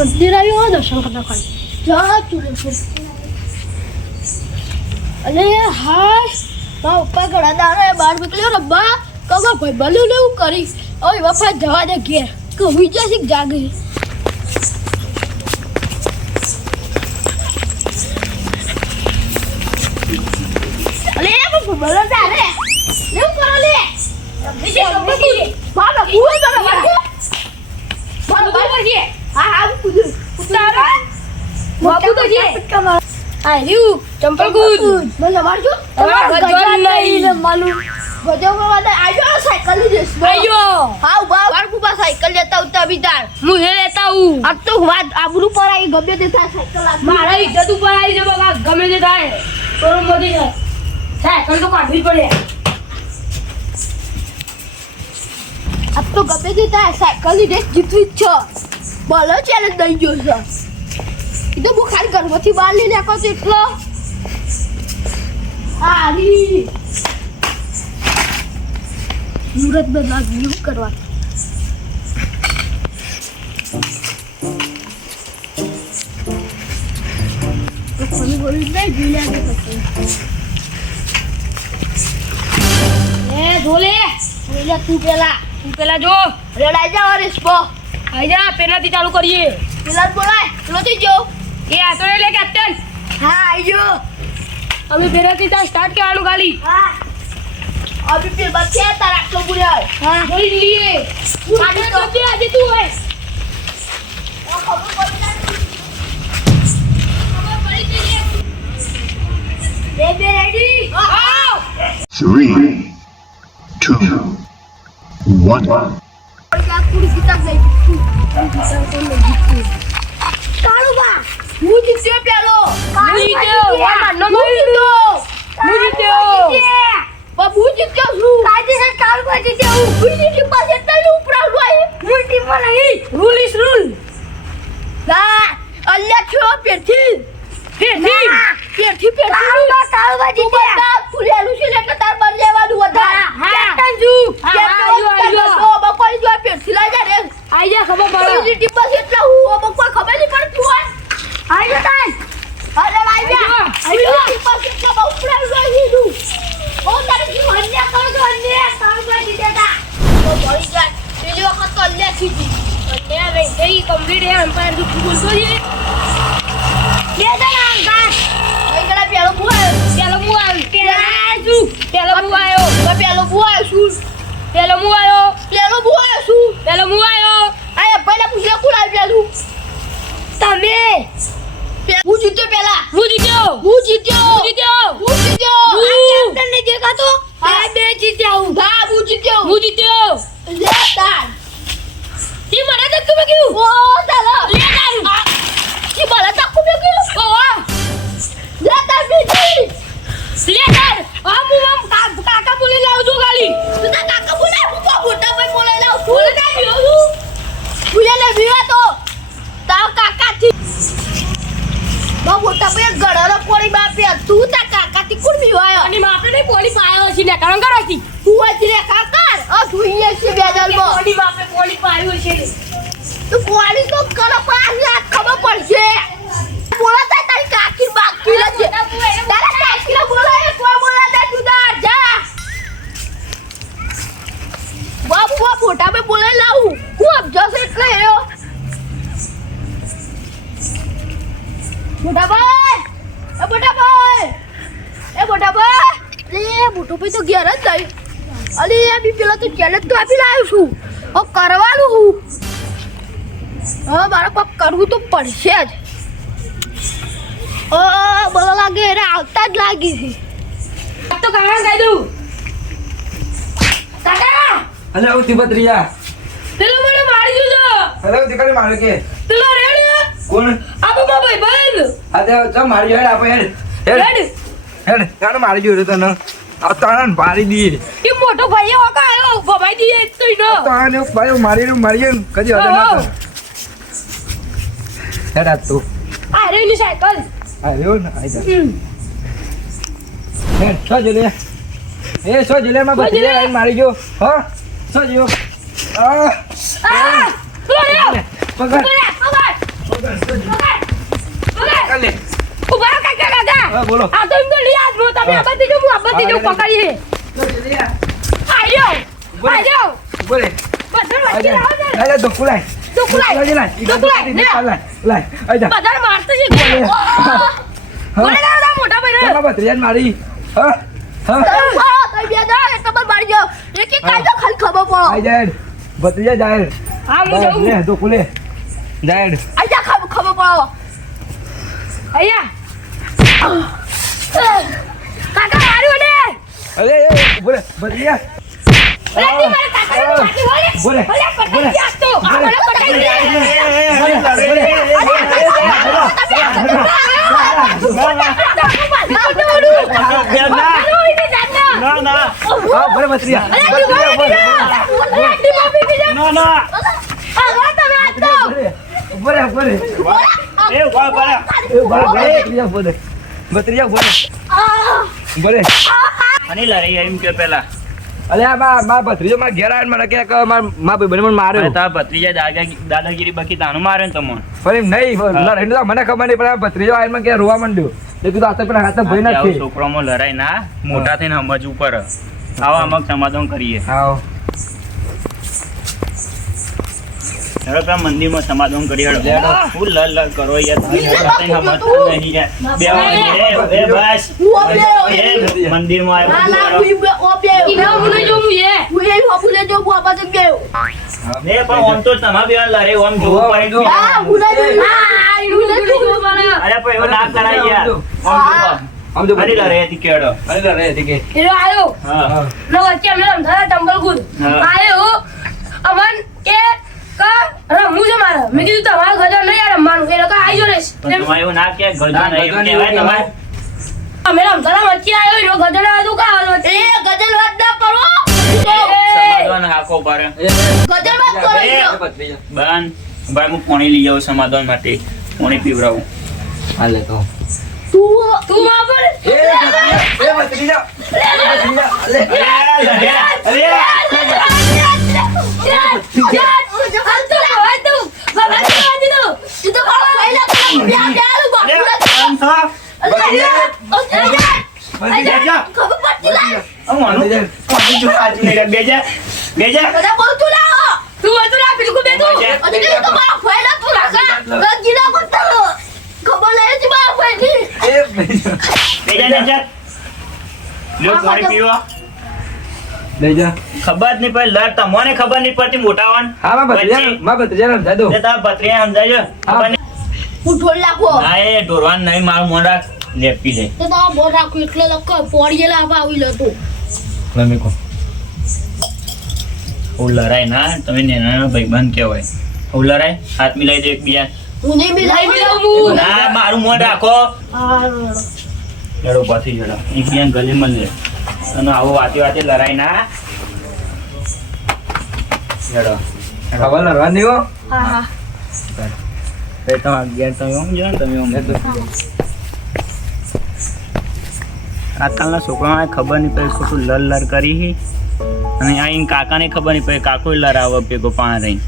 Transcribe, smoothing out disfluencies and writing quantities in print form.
મંદિર આવ્યો હોય દર્શન કરતા ખાલી જા તું અલે હાશ મારા પપ્પા ઘણા દાડા બહાર નીકળ્યો રબ્બા કગા ભાઈ બલું લેવું કરી ઓય વફા જવા દે ઘેર કે વિજય સિંહ જાગે અલે બલો તારે લેવું કરો લે વિજય ગમે બાબા ભૂલ તમે વાગે બાબા કરજે હા હા કુદું ઉતારો બાબુ તો જે આ લીઉ ચંપલ કૂદ મને મારજો ગજન નહીં માલુમ ગજોમાં વાદા આજો સાયકલ લી દેસ આયો હા બાર કુબા સાયકલ લેતા ઉતા બિદાર હું હે લેતા હું આ તો વાત આબરૂ પર આવી ગમે તે થાય સાયકલ મારા ઇજ્જત ઉપર આવી જો બગા ગમે તે થાય તોર મોદી જાય સાયકલ તો કાઢવી પડે આ તો ગમે તે થાય સાયકલ લી દેસ જીતવી છે બોલો ચેલેન્જ દઈ ગયો છે itu bukan ઘરમાંથી બહાર લઈ નાખો છો એટલો આરી મુરત બદલા વ્યૂ કરવા તો કોની બોલી નહીં જીલે કે પછી એ ધોલે તું પેલા જો રેડાઈ જા રેસ્પો આઈ જા પેલાથી ચાલુ કરીએ પેલા બોલાય પેલોથી જો એ આ તો લે કેપ્ટન હા આજો અમે પેરાથી તા સ્ટાર્ટ કરવાનું ખાલી હા અભી પેલ બચ્ચે તારા આટલો બુરાય હા જોઈ લીએ આને તો કે આજે તું હોય ખબર પડી ગઈ બે રેડી હા 3 2 1 આ પૂરી કિતાબ લઈ તું કાળુબા હું જીત્યો પેલો હું જીત્યો બાબુ જીત્યો છું કાયદેસર કાળુબા જીત્યો હું જીત્યો પાસે તને ઉપરાડો આવી હું ટીમમાં નહીં રૂલ ઇઝ રૂલ ના અલ્યા છો પેરથી કાળુબા જીત્યા તું લેલું છે એટલે તાર બર લેવાનું વધારે કેપ્ટન છું તો બકોઈ જો પેરથી લઈ જા રે આઈ જા ખબર પડે ટીમમાં એટલે હું બકોઈ ખબર નહીં પડતી હોય આઈ જા તાન અરે આઈ જા ટીમમાં એટલે બહુ ઉપરાડો આવી તું ઓ તારી કી હન્યા કરો તો હન્યા કાળુબા જીત્યા તો બળી જાય પેલી વખત તો અલ્યા જીતી અલ્યા રહી ગઈ કમ્પ્લીટ હે એમ્પાયર તું બોલતો છે બે જણા અંગાર પેલો બુ આવ્યો આયા પહેલા પૂછે કોણ આવ્યું તમે હું જીત્યો પેલા હું જીત્યો કેપ્ટન ને દેખાતો આ બે જીત્યા હું હા હું જીત્યો લે તાર ઈ મને તો તમે કીધું ઓ ચાલો લે તાર ઈ મને તો તમે કીધું ઓ લે તાર બીજી લે તાર આમ કાકા બોલી લાવજો ગાલી તું તા કાકા બોલે હું તો મોટા ભાઈ બોલે લાવ બોલે ના બીયો છું બોલે લે બીવા તો તા કાકા થી બહુ મોટા ભાઈ ગળરો પોડી બાપે તું તા કાકા થી કોણ બીવાયો અને માપે નહીં પોડી પાયો છે ને કારણ કરાતી તું જ રે કાકા જોઈએ છે બેદલમાં પોડી બાપે પોડી પાયો છે તું પોડી તો કરો પાસ લાખ ખબર પડશે બોલાતા તારી કાકી બાકી લે તારા કાકી બોલાય કોઈ બોલાતા તું દાર જા બાબુ ફોટા મે બોલે લાવું હું અબ જશે એટલે હેયો મોટા ભાઈ એ મોટા ભાઈ મોટો ભાઈ તો ઘેર જ જાય અલે આ બી પેલા તો ચેલેન્જ તો આપી લાવ્યો છું હવે કરવાનું હું હવે મારે પપ કરવું તો પડશે જ બોલા લાગે એને આવતા જ લાગી છે તો કારણ કહી દઉં કાકા અલે ઓ તિબત્રિયા પેલો મને મારી દીધો અલે ઓ તિકડે મારે કે પેલો રેડ કોણ આપો ભાઈ ભાઈ અલે ચમ મારી હેડ આપો હેડ કાને મારી જોડે તને આ તાણ પાડી દી કે મોટો ભાઈ ઓકા આયો ભભાઈ દી તો ઈનો તાણ ભાઈ મારી કદી હદ ના હેડ આ તું આ રે ની સાયકલ આયો ને આઈ જા હેડ જોલે એ જોલે માં બધી મારી જો હા જો પેલો રે પકડ ચાલે. ઉભા રહો કાકા કાકા. હા, બોલો. આ તો એમ તો લઈ આવો તમે આ બધી જો હું આ બધી જો પકડીએ. આયો. આયો. બોલે. બધા વચ્ચે આવો ને. લાય ધોકુ લાય. ધોકુ લાય. ધોકુ લાય. લાય. આજા. બધા મારતો છે. બોલે દાદા મોટા ભાઈ રે. તમારા ભત્રીજાને મારી. હા. હા. તો બે દા એક નંબર મારી ગયો. એક એક કાઈ તો ખાલી ખબર પડો. આઈ જાય. ભત્રીજા જાય. હા હું જાઉં. લે ધોકુ લે. જાય. આયા ખબર પડો. આયા. કાકા માર્યો ને. અરે બોલે ભત્રીજા. અરે તી મારા કાકા પાટી હોલે. બોલે. ઓલે પટાઈ ગયા તો. આ મને પટાઈ ના ના હા બોલે ભત્રીજા. બોલે બોલે. એ ઉભા બોલે પડે ભત્રીજા બોલે. ભત્રીજા બોલે. બોલે. અને લડાઈ એમ કે પેલા અરે આ મા ભત્રીજો માં ઘેર આવીને મને કે મા ભાઈ બને મને માર્યો. તારા ભત્રીજા દાદાગીરી બાકી તાનું મારે ને તમને પણ એમ નહીં લડાઈ તો મને ખબર નહીં પણ આ ભત્રીજો આવીને મને કે રોવા માંડ્યો. એ કીધું આ તો પેલા હાથ ભાઈ આવું નથી. છોકરામાં લડાઈ ના મોટા થઈને સમજવું પડે. આવા અમુક સમાધાન કરીએ. હા હેડો પેલા મંદિરમાં સમાધાન કરી હેડો. હેડો. ફૂલ લલ લલ કરો યાર તમે મોટા થઈને સમજતા નહીં યાર. બે વાગે એ બસ એ મંદિરમાં આવ્યો ને પણ ઓમ તો તમારે બેન લડે ઓમ જોવું પડે. અરે પણ એવું ના કરાય યાર. ઓમ જોવો. આમ જો અરે લડે હતી કેડો. અરે રે ઠીક છે. હા હા મેં કીધું તમારા ઘર નહીં યાર રમવાનું એ લોકો આવી જો પણ તમારે એવું ના કે ગજા નહીં એવું કહેવાય તમારે. અમે રમતા વચ્ચે આવ્યો એનો ગજર આવ્યો કા એ ગજર વાત ના કરો સમાધાન હાકો પાડે. ગજર વાત કરો એ બન ભાઈ હું પાણી લઈ આવું સમાધાન માટે. પાણી પીવડાવું. હાલે તો તું વાપર એ ભત્રીજા લે લઈ જા. ખબર જ નહીં પડે લડ તમને ખબર નહીં પડતી મોટા વાન. હા માં ભત્રીજા સમજાય દો. તારા ભત્રીયા સમજાય ખબર નહીં. હું ઢોલ નાખો ના એ ઢોરવાન નહીં મારું મોઢા લેપી લે. તો તારા બોલ રાખું એટલે લખો પોડીએ લાવવા આવી લો તું મમ્મી કો હું લડાય ના તમે નેના ભાઈબંધ કહેવાય. હું લડાય હાથ મિલાઈ દે એકબીજા. હું નહીં મિલાવું ના મારું મોઢ રાખો. લડો પાછી જડો એકબીજા ગલે મળે અને આવો વાતે વાતે લડાય ના. લડો ખબર લડવા નહીં હો. હા હા તમારા ઘેર તમે ઓમ જો ને તમે ઓમ. આજકાલના છોકરાઓને ખબર નહીં પડે ખોટું લડ લડ કરી અને આ કાકાને ખબર નહીં પડે કાકો લડાવે ભેગો પાણ રહીને.